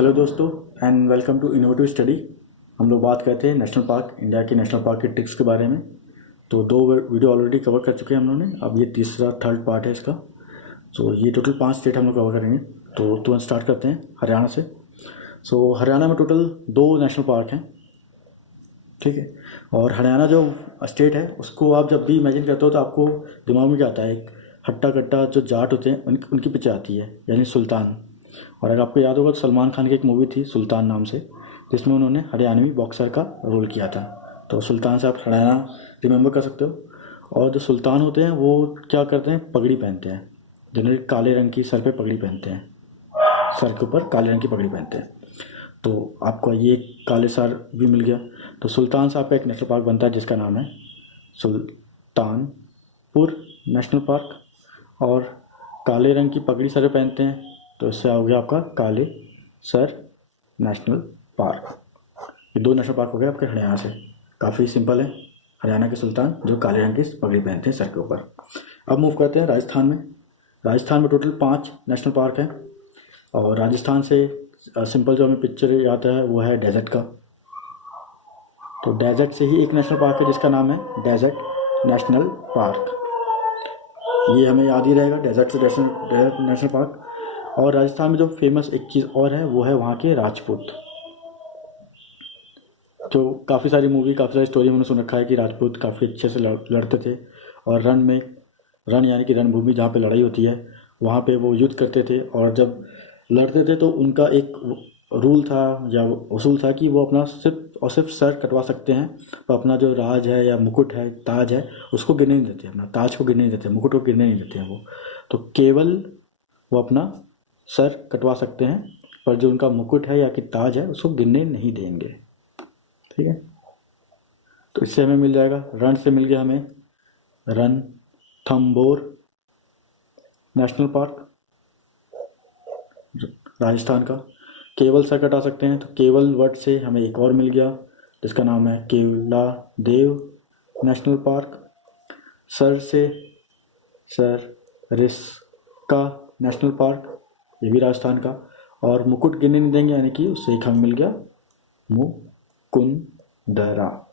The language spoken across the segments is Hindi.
हेलो दोस्तों and welcome to innovative study. हम लोग बात करते हैं नेशनल पार्क, इंडिया के नेशनल पार्क के ट्रिक्स के बारे में। तो दो वीडियो ऑलरेडी कवर कर चुके हैं हम लोगों ने, अब ये तीसरा थर्ड पार्ट है इसका। सो ये टोटल 5 स्टेट हम लोग कवर करेंगे। तो तुरंत स्टार्ट करते हैं हरियाणा से। सो हरियाणा में टोटल 2 नेशनल पार्क हैं, ठीक है। और हरियाणा जो स्टेट है उसको आप जब भी इमेजिन करते हो तो आपको दिमाग में क्या आता है, एक हट्टा कट्टा जो जाट होते हैं उनकी पिक्चर आती है, यानी सुल्तान। और अगर आपको याद होगा तो सलमान खान की एक मूवी थी सुल्तान नाम से, जिसमें उन्होंने हरियाणवी बॉक्सर का रोल किया था। तो सुल्तान से आप हरियाणा रिमेंबर कर सकते हो। और जो सुल्तान होते हैं वो क्या करते हैं, पगड़ी पहनते हैं। जनरली काले रंग की सर पे पगड़ी पहनते हैं, सर के ऊपर काले रंग की पगड़ी पहनते हैं। तो आपको ये काले सर भी मिल गया। तो सुल्तान से आपका एक नेशनल पार्क बनता है जिसका नाम है सुल्तानपुर नेशनल पार्क। और काले रंग की पगड़ी सर पे पहनते हैं, तो इससे हो गया आपका काले सर नेशनल पार्क। ये 2 नेशनल पार्क हो गए आपके हरियाणा से। काफ़ी सिंपल है। हरियाणा के सुल्तान जो काले रंग की पगड़ी पहनते हैं सर के ऊपर। अब मूव करते हैं राजस्थान में। राजस्थान में टोटल 5 नेशनल पार्क हैं। और राजस्थान से सिंपल जो हमें पिक्चर याद है वो है डेजर्ट का। तो डेजर्ट से ही एक नेशनल पार्क है जिसका नाम है डेजर्ट नेशनल पार्क। ये हमें याद ही रहेगा, डेजर्ट से डेजर्ट नेशनल पार्क। और राजस्थान में जो फेमस एक चीज़ और है वो है वहाँ के राजपूत। तो काफ़ी सारी मूवी, काफ़ी सारी स्टोरी मैंने सुन रखा है कि राजपूत काफ़ी अच्छे से लड़ते थे। और रण यानी कि रणभूमि जहाँ पे लड़ाई होती है वहाँ पे वो युद्ध करते थे। और जब लड़ते थे तो उनका एक रूल था या उसूल था कि वो अपना सिर्फ और सिर्फ सर कटवा सकते हैं, तो अपना जो राज है या मुकुट है, ताज है, उसको गिरने नहीं देते, अपना ताज को गिरने नहीं देते, मुकुट को गिरने नहीं देते हैं वो। तो केवल वो अपना सर कटवा सकते हैं, पर जो उनका मुकुट है या कि ताज है उसको गिरने नहीं देंगे, ठीक है। तो इससे हमें मिल जाएगा, रण से मिल गया हमें रणथंभौर नेशनल पार्क राजस्थान का। केवल सर कटा सकते हैं, तो केवल वर्ड से हमें एक और मिल गया जिसका नाम है केवलादेव नेशनल पार्क। सर से सरिस्का नेशनल पार्क, ये भी राजस्थान का। और मुकुट गिरने नहीं देंगे, यानी कि उससे एक हमें मिल गया मुकुंदरा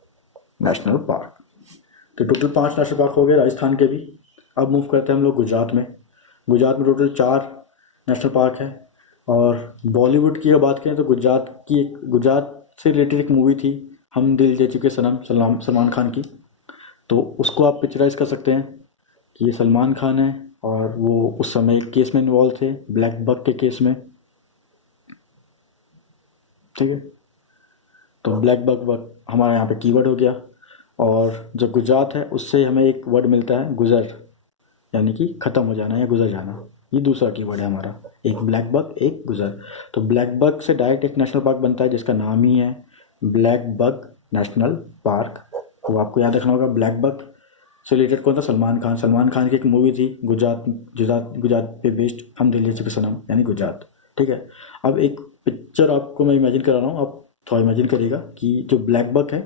नेशनल पार्क। तो टोटल 5 नेशनल पार्क हो गए राजस्थान के भी। अब मूव करते हैं हम लोग गुजरात में। गुजरात में टोटल 4 नेशनल पार्क है। और बॉलीवुड की अगर बात करें तो गुजरात से रिलेटेड एक मूवी थी, हम दिल दे चुके सनम, सलमान खान की। तो उसको आप पिक्चराइज कर सकते हैं कि ये सलमान खान है और वो उस समय एक केस में इन्वॉल्व थे, ब्लैक बक के केस में, ठीक है। तो ब्लैक बक हमारा यहाँ पे कीवर्ड हो गया। और जो गुजरात है उससे हमें एक वर्ड मिलता है गुजर, यानी कि ख़त्म हो जाना या गुजर जाना। ये दूसरा कीवर्ड है हमारा, एक ब्लैक बक एक गुजर। तो ब्लैक बक से डायरेक्ट एक नेशनल पार्क बनता है जिसका नाम ही है ब्लैक बक नेशनल पार्क। तो आपको याद रखना होगा, ब्लैक बक से रिलेटेड कौन था, सलमान खान की एक मूवी थी गुजरात पे बेस्ड, हम दिल दे चुके सनम, यानी गुजरात, ठीक है। अब एक पिक्चर आपको मैं इमेजिन करा रहा हूँ, आप थोड़ा इमेजिन करिएगा कि जो ब्लैक बक है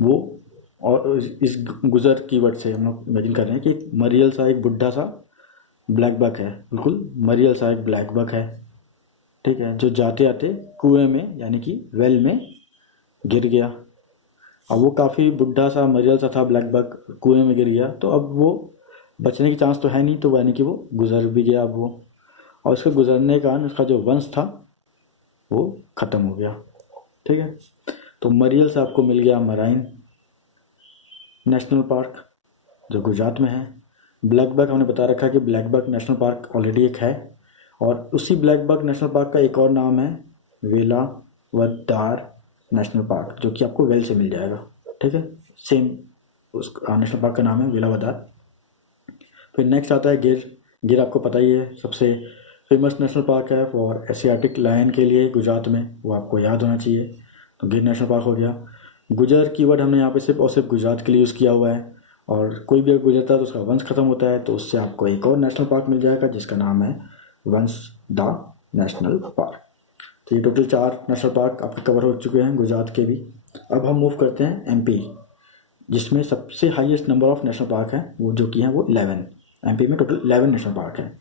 वो, और इस गुजर कीवर्ड से हम लोग इमेजिन कर रहे हैं कि मरियल सा एक बुढ़ा सा ब्लैक बक है, बिल्कुल मरियल सा एक ब्लैक बक है, ठीक है, जो जाते आते कुएं में यानी कि वेल में गिर गया। अब वो काफ़ी बुढ़ा सा मरियल सा था ब्लैक बक, कुएं में गिर गया, तो अब वो बचने की चांस तो है नहीं, तो यानी कि वो गुजर भी गया अब वो। और उसके गुजरने के कारण उसका जो वंश था वो ख़त्म हो गया, ठीक है। तो मरियल से आपको मिल गया मराइन नेशनल पार्क जो गुजरात में है। ब्लैक बक हमने बता रखा है कि black buck national park already एक है। और उसी ब्लैक बक नेशनल पार्क का एक और नाम है वेलावदार नेशनल पार्क, जो कि आपको वेल से मिल जाएगा, ठीक है। सेम उस नेशनल पार्क का नाम है वेलावदार। फिर नेक्स्ट आता है गिर आपको पता ही है, सबसे फेमस नेशनल पार्क है फॉर एशियाटिक लायन के लिए गुजरात में, वो आपको याद होना चाहिए। तो गिर नेशनल पार्क हो गया। गुजर कीवर्ड हमने यहाँ पे सिर्फ और सिर्फ गुजरात के लिए यूज़ किया हुआ है। और कोई भी अगर गुजरता है तो उसका वंश खत्म होता है, तो उससे आपको एक और नेशनल पार्क मिल जाएगा जिसका नाम है वंशदा नेशनल पार्क। तो ये टोटल 4 नेशनल पार्क आपके कवर हो चुके हैं गुजरात के भी। अब हम मूव करते हैं एमपी, जिसमें सबसे highest number of national park है, वो जो कि है वो 11। एमपी में टोटल 11 नेशनल पार्क है।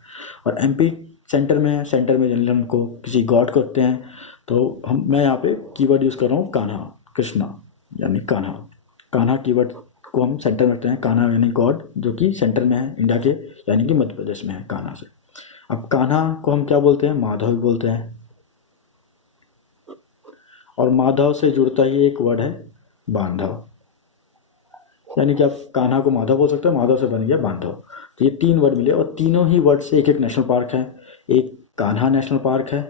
और एमपी सेंटर में है, सेंटर में जनरली हमको किसी गॉड को रखते हैं, तो मैं यहाँ पे कीवर्ड यूज़ कर रहा हूँ कान्हा, कृष्णा यानी कान्हा। कान्हा कीवर्ड को हम सेंटर में रखते हैं, कान्हा यानी गॉड जो कि सेंटर में है इंडिया के, यानी कि मध्य प्रदेश में है कान्हा से। अब कान्हा को हम क्या बोलते हैं, माधव भी बोलते हैं, और माधव से जुड़ता ही एक वर्ड है बांधव, यानी कि आप कान्हा को माधव बोल सकते हैं, माधव से बन गया बांधव। तो ये 3 वर्ड मिले, और तीनों ही वर्ड से एक एक नेशनल पार्क है। एक कान्हा नेशनल पार्क है,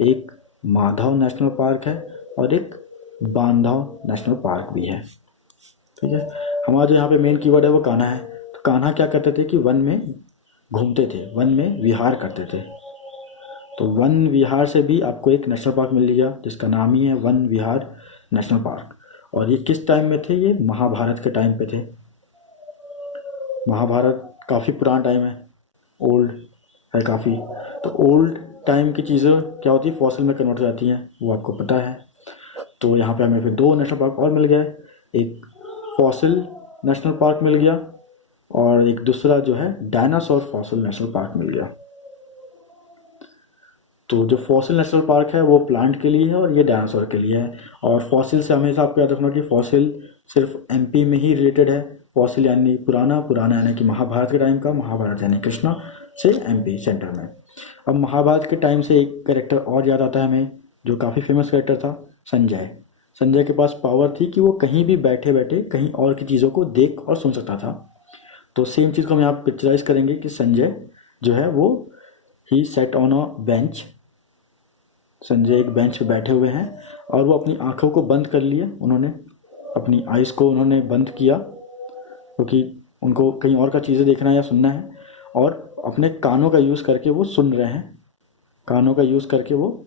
एक माधव नेशनल पार्क है, और एक बांधव नेशनल पार्क भी है। ठीक है, हमारा जो यहाँ पे मेन कीवर्ड है वो कान्हा है। तो कान्हा क्या करते थे कि वन में घूमते थे, वन में विहार करते थे। तो वन विहार से भी आपको एक नेशनल पार्क मिल गया जिसका नाम ही है वन विहार नेशनल पार्क। और ये किस टाइम में थे, ये महाभारत के टाइम पे थे। महाभारत काफ़ी पुराना टाइम है, ओल्ड है काफ़ी। तो ओल्ड टाइम की चीज़ें क्या होती है, फॉसिल में कन्वर्ट हो जाती हैं, वो आपको पता है। तो यहाँ पे हमें फिर 2 नेशनल पार्क और मिल गए, एक फॉसिल नेशनल पार्क मिल गया, और एक दूसरा जो है डायनासोर फॉसिल नेशनल पार्क मिल गया। तो जो फॉसिल नेशनल पार्क है वो प्लांट के लिए है, और ये डायनासोर के लिए है। और फॉसिल से हमेशा आपको याद रखना कि फॉसिल सिर्फ एमपी में ही रिलेटेड है। फॉसिल यानी पुराना, पुराना यानी कि महाभारत के टाइम का, महाभारत यानी कृष्णा से एमपी सेंटर में। अब महाभारत के टाइम से एक कैरेक्टर और याद आता है हमें, जो काफ़ी फेमस कैरेक्टर था, संजय। संजय के पास पावर थी कि वो कहीं भी बैठे बैठे कहीं और की चीज़ों को देख और सुन सकता था। तो सेम चीज़ को हम यहाँ पिक्चराइज करेंगे कि संजय जो है वो ही set on a bench. Sanjay एक बेंच पे बैठे हुए हैं, और वो अपनी आंखों को बंद कर लिए, उन्होंने अपनी आइज़ को उन्होंने बंद किया क्योंकि उनको कहीं और का चीज़ें देखना है या सुनना है, और अपने कानों का यूज़ करके वो सुन रहे हैं, कानों का यूज़ करके वो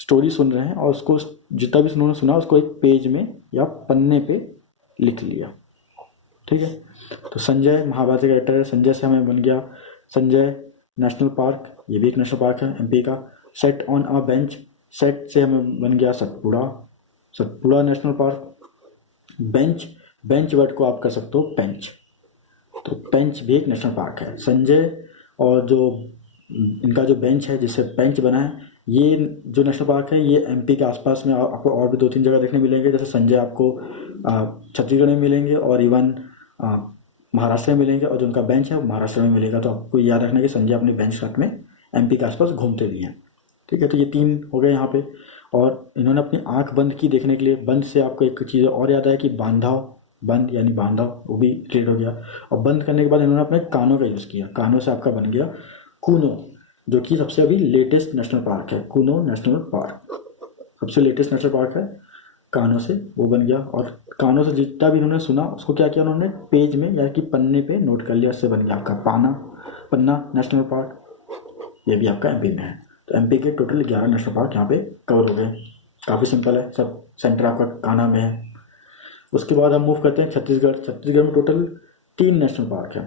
स्टोरी सुन रहे हैं, और उसको जितना भी उन्होंने सुना उसको एक पेज में या पन्ने पे लिख लिया। ठीक है, तो संजय महाभारत का कैरेक्टर है। संजय से हमें बन गया संजय नेशनल पार्क, ये भी एक नेशनल पार्क है एमपी का। Set on a bench, set से हमें बन गया Satpura, Satpura national park. Bench, bench word को आप कर सकते हो पेंच, तो पेंच भी एक नेशनल पार्क है। संजय और जो इनका जो बेंच है जिससे बेंच बना है, ये जो नेशनल पार्क है ये एमपी के आसपास में आपको और भी 2-3 जगह देखने मिलेंगे। जैसे संजय आपको छत्तीसगढ़ में मिलेंगे, और इवन महाराष्ट्र में मिलेंगे, और जो उनका बेंच है वो महाराष्ट्र में मिलेगा। तो आपको याद रखना कि संजय अपने बेंच रख में एमपी के आसपास घूमते भी हैं। ठीक है, तो ये 3 हो गए यहाँ पे। और इन्होंने अपनी आंख बंद की देखने के लिए। बंद से आपको एक चीज़ और याद आया कि बांधव, बंद यानी बांधव, वो भी क्लियर हो गया। और बंद करने के बाद इन्होंने अपने कानों का यूज़ किया, कानों से आपका बन गया कूनो, जो कि सबसे अभी लेटेस्ट नेशनल पार्क है। कूनो नेशनल पार्क सबसे लेटेस्ट नेशनल पार्क है, कानों से वो बन गया। और कानों से जितना भी इन्होंने सुना उसको क्या किया उन्होंने पेज में या कि पन्ने पे नोट कर लिया, उससे बन गया आपका पन्ना नेशनल पार्क। ये भी आपका एमपी में है। तो एमपी के टोटल 11 नेशनल पार्क यहाँ पे कवर हो गए। काफ़ी सिंपल है, सब सेंटर आपका कान्हा में है। उसके बाद हम मूव करते हैं छत्तीसगढ़। छत्तीसगढ़ में टोटल 3 नेशनल पार्क है,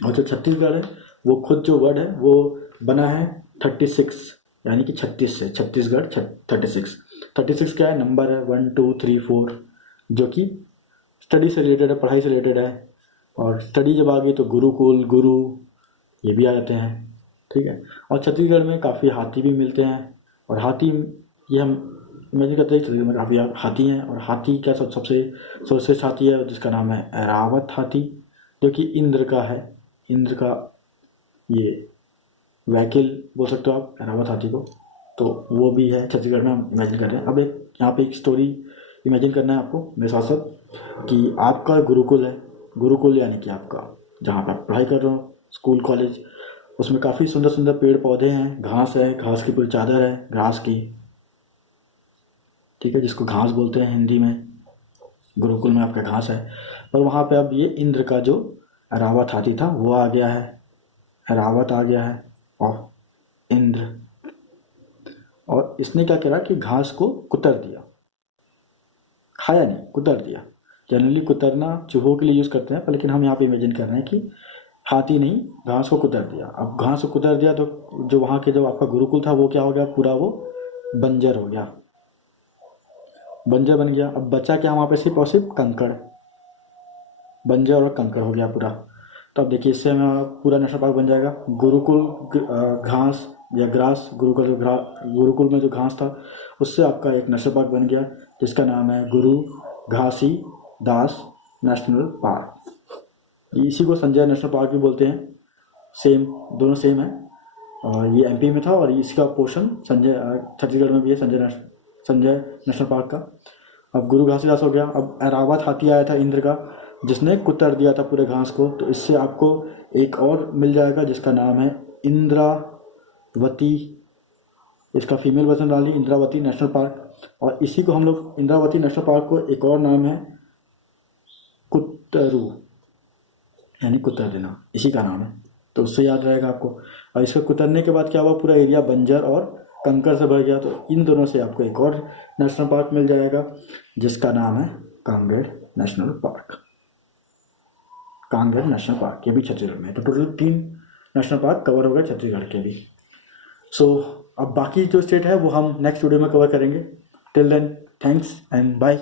और जो छत्तीसगढ़ है वो खुद जो वर्ड है वो बना है 36, यानी कि 36 से, छत्तीसगढ़ 36। 36 क्या है, नंबर है 1 2 3 4, जो कि स्टडी से रिलेटेड है, पढ़ाई से रिलेटेड है। और स्टडी जब आ गई तो गुरुकुल, गुरु, ये भी आ जाते हैं। ठीक है, और छत्तीसगढ़ में काफ़ी हाथी भी मिलते हैं। और हाथी ये हम इमेजिन करते हैं छत्तीसगढ़ में काफ़ी हाथी हैं। और हाथी क्या सबसे सर्वश्रेष्ठ हाथी है जिसका नाम है ऐरावत हाथी, जो कि इंद्र का है। इंद्र का ये व्हीकल बोल सकते हो आप ऐरावत हाथी को। तो वो भी है छत्तीसगढ़ में, हम इमेजिन कर रहे हैं। अब एक यहाँ पे एक स्टोरी इमेजिन करना है आपको मेरे साथ साथ, कि आपका गुरुकुल है। गुरुकुल यानी कि आपका जहाँ पर आप पढ़ाई कर रहे हो, स्कूल कॉलेज, उसमें काफ़ी सुंदर सुंदर पेड़ पौधे हैं, घास है, घास की पूरी चादर है घास की। ठीक है, जिसको घास बोलते हैं हिंदी में, गुरुकुल में आपका घास है। पर वहाँ पे अब ये इंद्र का जो ऐरावत हाथी था वो आ गया है, ऐरावत आ गया है और इंद्र। और इसने क्या करा कि घास को कुतर दिया, खाया नहीं, कुतर दिया। जनरली कुतरना चूहों के लिए यूज़ करते हैं, पर लेकिन हम यहाँ पे इमेजिन कर रहे हैं कि हाथी नहीं, घास को कुतर दिया। अब घास को कुतर दिया तो जो वहाँ के जो आपका गुरुकुल था वो क्या हो गया, पूरा वो बंजर हो गया, बंजर बन गया। अब बचा क्या वहाँ पे, सिर्फ और सिर्फ कंकड़, बंजर और कंकड़ हो गया पूरा। तो अब देखिए इससे हमारा पूरा नेशनल पार्क बन जाएगा। गुरुकुल घास या ग्रास, गुरुकुल में जो घास था उससे आपका एक नेशनल पार्क बन गया जिसका नाम है गुरु घासीदास नेशनल पार्क। इसी को संजय नेशनल पार्क भी बोलते हैं, सेम, दोनों सेम है। और ये एमपी में था और इसका पोर्शन छत्तीसगढ़ में भी है, संजय नेशनल पार्क का। अब गुरु घासीदास हो गया। अब एरावत हाथी आया था इंद्र का, जिसने कुतर दिया था पूरे घास को, तो इससे आपको एक और मिल जाएगा जिसका नाम है इंद्रावती। इसका फीमेल वर्जन वाली इंद्रावती नेशनल पार्क। और इसी को हम लोग इंद्रावती नेशनल पार्क को एक और नाम है कुतरू, यानी कुतर देना, इसी का नाम है, तो उससे याद रहेगा आपको। और इसको कुतरने के बाद क्या हुआ, पूरा एरिया बंजर और कंकर से भर गया, तो इन दोनों से आपको एक और नेशनल पार्क मिल जाएगा जिसका नाम है Kanger national park. Kanger national park ये भी छत्तीसगढ़ में है। तो टोटल 3 नेशनल पार्क कवर हो गए छत्तीसगढ़ के भी। सो अब बाकी जो स्टेट है वो हम नेक्स्ट वीडियो में कवर करेंगे। Till then thanks and bye.